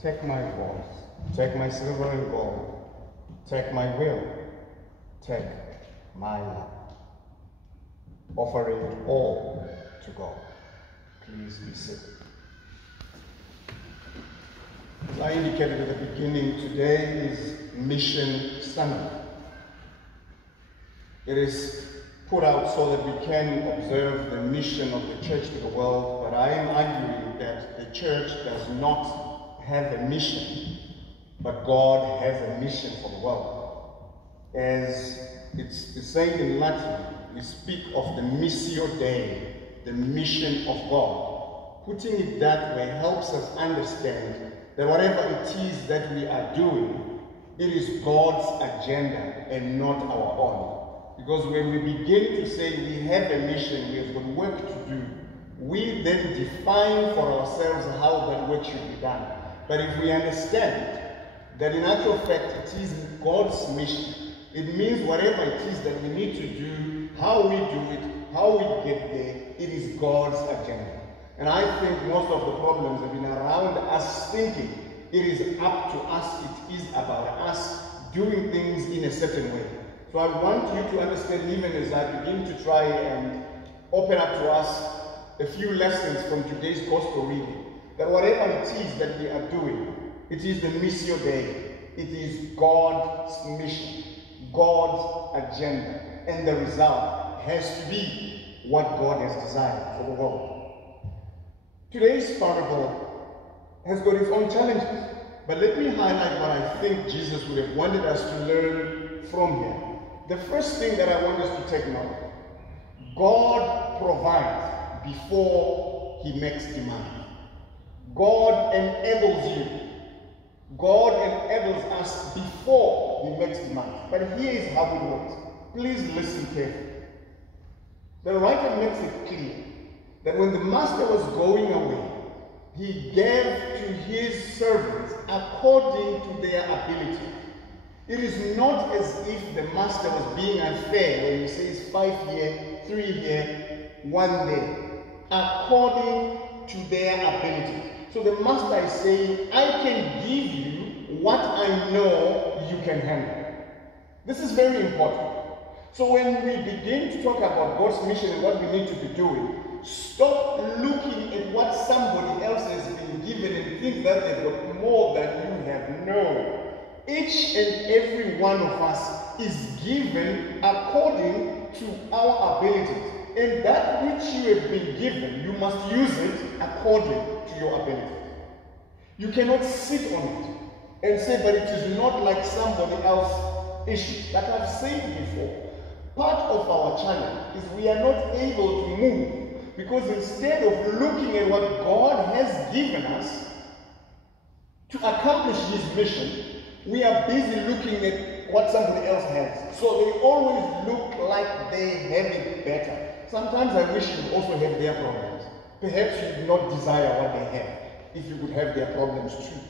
take my voice, take my silver and gold, take my will, take my life. Offering it all to God. Please be seated. As I indicated at the beginning, today is Mission Sunday. It is put out so that we can observe the mission of the church to the world, but I am arguing that the church does not have a mission, but God has a mission for the world. As it's the saying in Latin, we speak of the Missio Dei, the mission of God. Putting it that way helps us understand that whatever it is that we are doing, it is God's agenda and not our own. Because when we begin to say we have a mission, we have got work to do, we then define for ourselves how that work should be done. But if we understand that in actual fact it is God's mission, it means whatever it is that we need to do, how we do it, how we get there, it is God's agenda. And I think most of the problems have been around us thinking it is up to us, it is about us doing things in a certain way. So I want you to understand, even as I begin to try and open up to us a few lessons from today's gospel reading, that whatever it is that we are doing, it is the Missio Dei. It is God's mission, God's agenda, and the result has to be what God has designed for the world. Today's parable has got its own challenges, but let me highlight what I think Jesus would have wanted us to learn from here. The first thing that I want us to take note of, God provides before he makes demand. God enables you. God enables us before he makes demand. But here is how it works. Please listen carefully. The writer makes it clear that when the master was going away, he gave to his servants according to their ability. It is not as if the master was being unfair when he says 5 here, 3 here, 1 there. According to their ability. So the master is saying, I can give you what I know you can handle. This is very important. So when we begin to talk about God's mission and what we need to be doing, stop looking at what somebody else has been given and think that they've got more than you have. No. Each and every one of us is given according to our abilities. And that which you have been given, you must use it according to your ability. You cannot sit on it and say, but it is not like somebody else's issue. Like I've said before, part of our challenge is we are not able to move because instead of looking at what God has given us to accomplish his mission, we are busy looking at what somebody else has. So they always look like they have it better. Sometimes I wish you also have their problems. Perhaps you do not desire what they have, if you could have their problems too.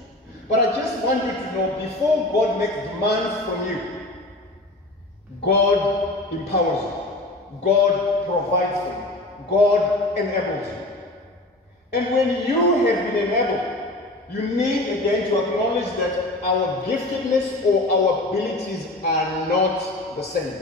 But I just want you to know, before God makes demands from you, God empowers you. God provides for you. God enables you. And when you have been enabled, you need again to acknowledge that our giftedness or our abilities are not the same.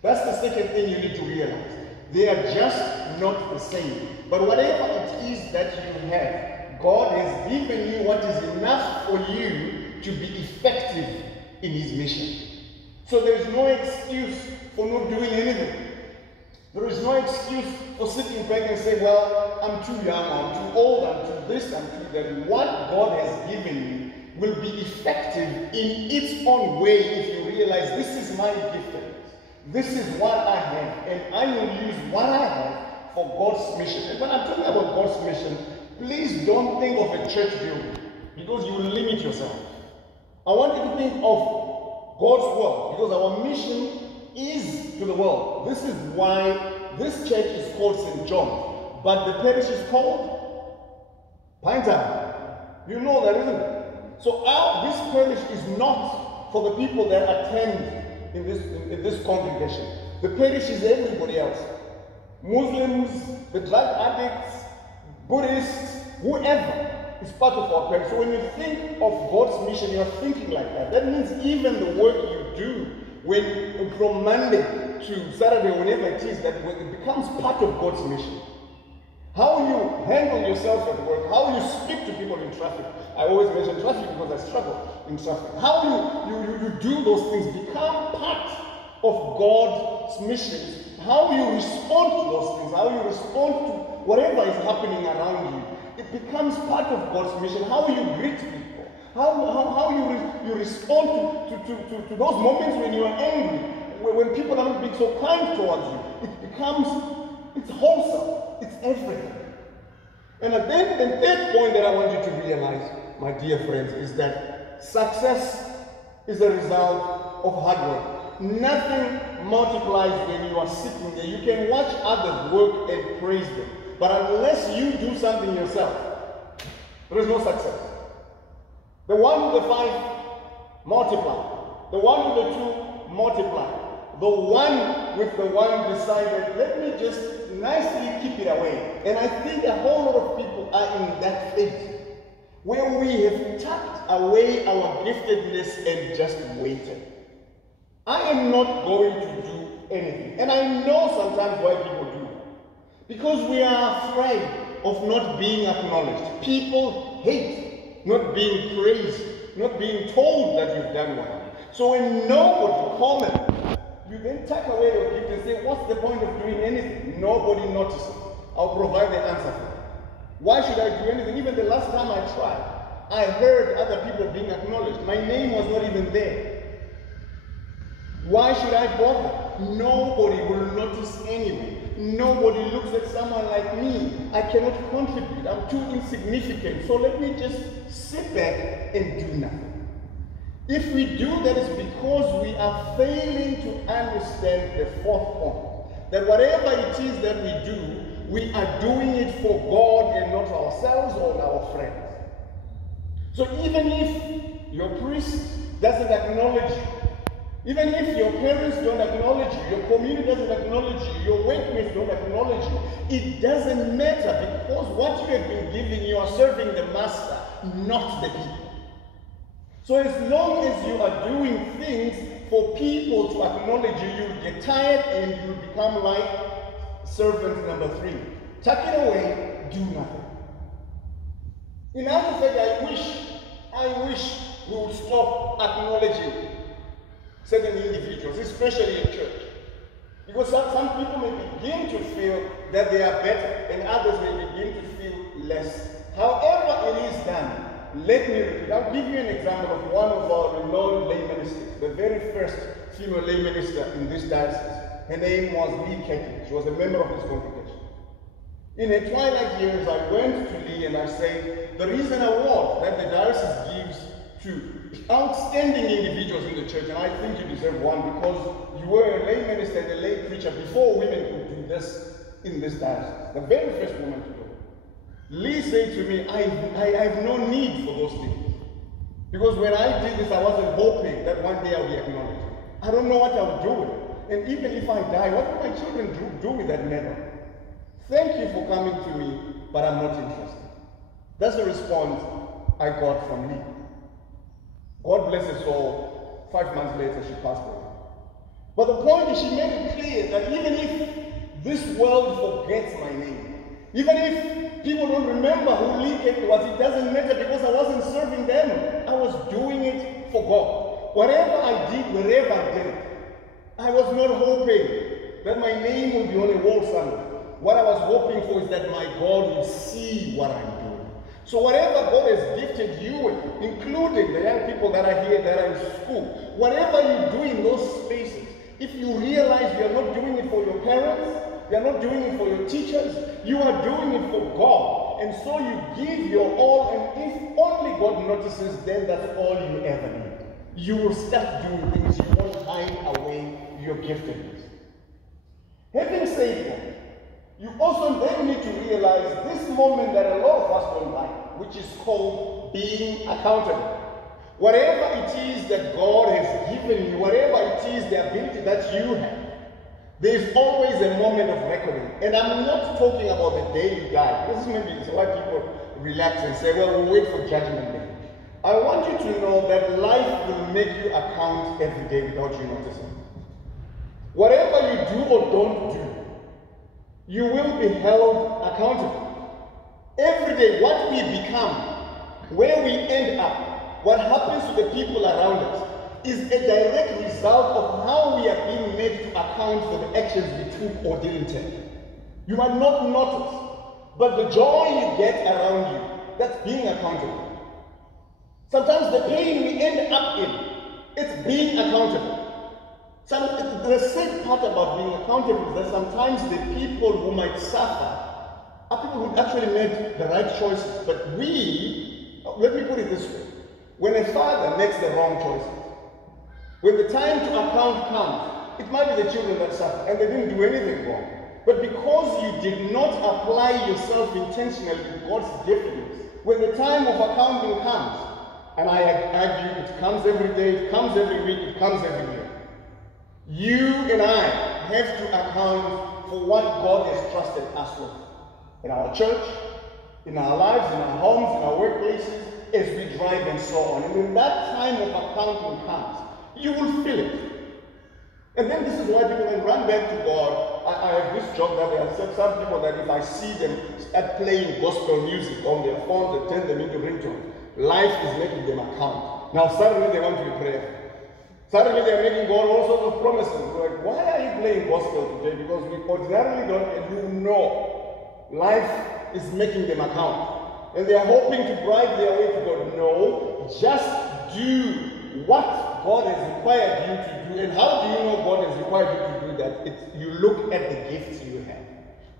That's the second thing you need to realize. They are just not the same. But whatever it is that you have, God has given you what is enough for you to be effective in his mission. So there is no excuse for not doing anything. There is no excuse for sitting back and saying, well, I'm too young, I'm too old, I'm too this, I'm too that. What God has given you will be effective in its own way if you realize this is my giftedness. This is what I have, and I will use what I have for God's mission. And when I'm talking about God's mission, please don't think of a church building because you will limit yourself. I want you to think of God's world because our mission is to the world. This is why this church is called St. John, but the parish is called Pinetown. You know that, isn't it? So this parish is not for the people that attend in this congregation. The parish is everybody else. Muslims, the drug addicts, Buddhists, whoever. is part of our parents. So when you think of God's mission, you are thinking like that. That means even the work you do from Monday to Saturday, whenever it is, that it becomes part of God's mission. How you handle yourself at work, how you speak to people in traffic. I always mention traffic because I struggle in traffic. How you do those things become part of God's missions. How you respond to those things, how you respond to whatever is happening around you. It becomes part of God's mission. How you greet people, how you respond to those moments when you are angry, when people are not being so kind towards you. It's wholesome. It's everything. And then the third point that I want you to realize, my dear friends, is that success is a result of hard work. Nothing multiplies when you are sitting there. You can watch others work and praise them. But unless you do something yourself, there is no success. The one with the 5, multiply. The one with the 2, multiply. The one with the 1 decided, let me just nicely keep it away. And I think a whole lot of people are in that phase, where we have tucked away our giftedness and just waited. I am not going to do anything. And I know sometimes why people do. Because we are afraid of not being acknowledged. People hate not being praised, not being told that you've done well. So when nobody comments, you then tuck away your gift and say, what's the point of doing anything? Nobody notices. I'll provide the answer for it. Why should I do anything? Even the last time I tried, I heard other people being acknowledged. My name was not even there. Why should I bother? Nobody will notice anyway. Nobody looks at someone like me. I cannot contribute. I'm too insignificant. So let me just sit back and do nothing. If we do that, it's because we are failing to understand the fourth point. That whatever it is that we do, we are doing it for God and not ourselves or our friends. So even if your priest doesn't acknowledge you, even if your parents don't acknowledge you, your community doesn't acknowledge you, your workmates don't acknowledge you, it doesn't matter, because what you have been given, you are serving the master, not the people. So as long as you are doing things for people to acknowledge you, you'll get tired and you'll become like servant number 3. Tuck it away, do nothing. In other words, I wish we would stop acknowledging certain individuals, especially in church. Because some people may begin to feel that they are better, and others may begin to feel less. However it is done, let me repeat. I'll give you an example of one of our renowned lay ministers, the very first female lay minister in this diocese. Her name was Lee Ketty. She was a member of this congregation. In her twilight years, I went to Lee and I said, there is an award that the diocese gives to outstanding individuals in the church, and I think you deserve one because you were a lay minister and a lay preacher before women could do this in this diocese. The very first woman to do it. Lee said to me, I have no need for those things. Because when I did this, I wasn't hoping that one day I'll be acknowledged. I don't know what I'll do with it. And even if I die, what will my children do with that medal? Thank you for coming to me, but I'm not interested. That's the response I got from Lee. God bless her soul. 5 months later, she passed away. But the point is, she made it clear that even if this world forgets my name, even if people don't remember who Lee Ketty was, it doesn't matter because I wasn't serving them. I was doing it for God. Whatever I did, wherever I did it, I was not hoping that my name would be on a wall somewhere. What I was hoping for is that my God would see what I'm doing. So whatever God has gifted you with, including the young people that are here, that are in school, whatever you do in those spaces, if you realize you're not doing it for your parents, you're not doing it for your teachers, you are doing it for God. And so you give your all, and if only God notices, then that's all you ever need. You will start doing things, you won't hide away your giftedness. Having said that, you also then need to realize this moment that a lot of us don't like, which is called being accountable. Whatever it is that God has given you, whatever it is, the ability that you have, there is always a moment of reckoning. And I'm not talking about the day you die. This is maybe why people relax and say, well, we'll wait for judgment day. I want you to know that life will make you account every day without you noticing. Whatever you do or don't do, you will be held accountable. Every day, what we become, where we end up, what happens to the people around us, is a direct result of how we are being made to account for the actions we took or didn't take. You might not notice, but the joy you get around you, that's being accountable. Sometimes the pain we end up in, it's being accountable. The sad part about being accountable is that sometimes the people who might suffer are people who actually made the right choices. But let me put it this way. When a father makes the wrong choices, when the time to account comes, it might be the children that suffer, and they didn't do anything wrong. But because you did not apply yourself intentionally to God's giftedness, when the time of accounting comes, and I argue it comes every day, it comes every week, it comes every year, you and I have to account for what God has trusted us with. In our church, in our lives, in our homes, in our workplaces, as we drive and so on. And when that time of accounting comes, you will feel it. And then this is why people then run back to God. I have this job that I have said some people that if I see them start playing gospel music on their phones and turn them into ringtones, life is making them account. Now suddenly they want to be prayerful. Suddenly they're making God all sorts of promises. We're like, why are you playing gospel today? Because we ordinarily don't, and you know, life is making them account. And they are hoping to bribe their way to God. No, just do what God has required you to do. And how do you know God has required you to do that? You look at the gifts you have.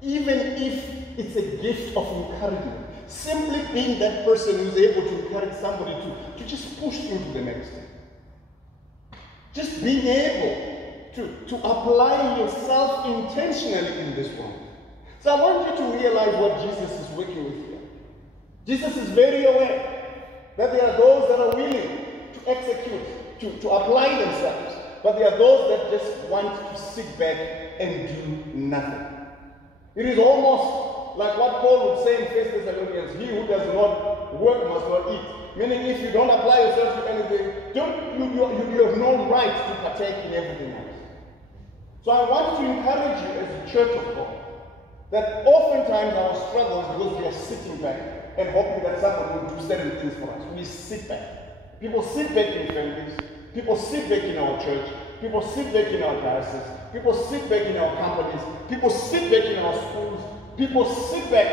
Even if it's a gift of encouragement. Simply being that person who's able to encourage somebody to just push through to the next thing. Just being able to apply yourself intentionally in this world. So I want you to realize what Jesus is working with here. Jesus is very aware that there are those that are willing to execute, to apply themselves, but there are those that just want to sit back and do nothing. It is almost like what Paul would say in 1 Thessalonians, he who does not work must not eat. Meaning if you don't apply yourself to anything, you have no right to partake in everything else. So I want to encourage you as a church of God, that oftentimes our struggle is because we are sitting back and hoping that someone will do certain things for us. We sit back. People sit back in families. People sit back in our church. People sit back in our diocese. People sit back in our companies. People sit back in our schools. People sit back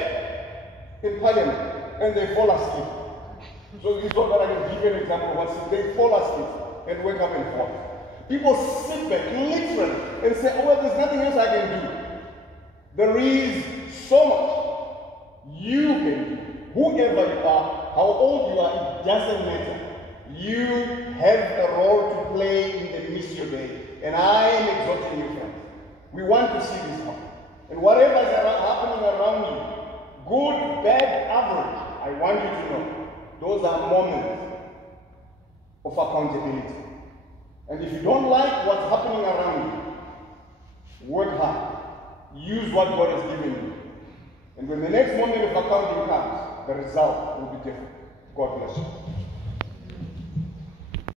in parliament and they fall asleep. So it's not that I can give you an example of what they fall asleep and wake up and fall. People sit back literally and say, oh, well, there's nothing else I can do. There is so much you can do. Whoever you are, how old you are, it doesn't matter. You have a role to play in the mission day. And I am exhorting you, friends. We want to see this happen. And whatever is happening around you, good, bad, average, I want you to know, those are moments of accountability. And if you don't like what's happening around you, work hard. Use what God has given you. And when the next moment of accounting comes, the result will be different. God bless you.